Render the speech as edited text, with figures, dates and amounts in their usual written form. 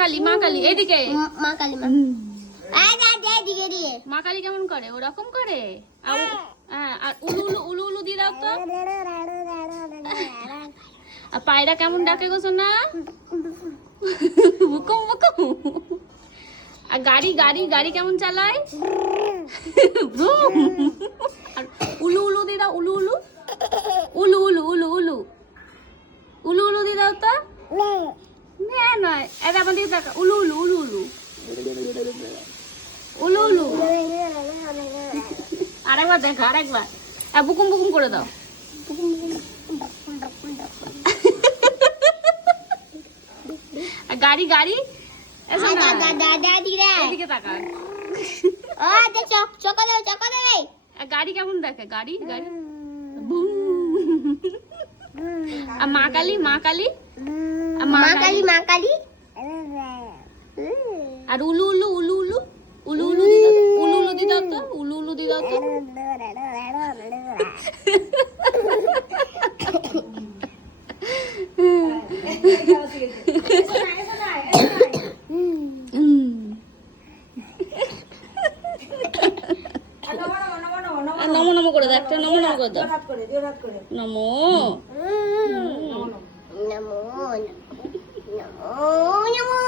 কালী, মা কালী এদিকে। মা কালী মা এদিকে দিয়ে মা কালী কেমন করে? ওরকম করে। হ্যাঁ, আর উলু উলু উলু উলু দিয়ে দাও তো। আর পায়রা কেমন ডাকে গো সোনা? বুকুম বুকুম। আর গাড়ি গাড়ি গাড়ি কেমন চালায়? আর উলু উলু দিয়ে দাও, উলু উলু উলু উলু উলু উলু উলু উলু দিয়ে দাও তো। না নয়, এটা আমাদের দেখা। উলু উলু উলু উলু উলু উলু। আরেকবার দেখো, আরেকবার। বুকুম বুকুম করে দাও। আর গাড়ি গাড়ি এদিকে তাকা। আর গাড়ি কেমন দেখে? গাড়ি গাড়ি আর মা কালী, মা কালী মা কালী মা কালী আর উলু উলু উলু উলু উলু উলু দি দাও, উলু উলু দি দাও তো, উলু উলু দি দাও তো। নমো নমো করে দাও, একটা নমো নমো করে দাও। নমো নমো নমো নমো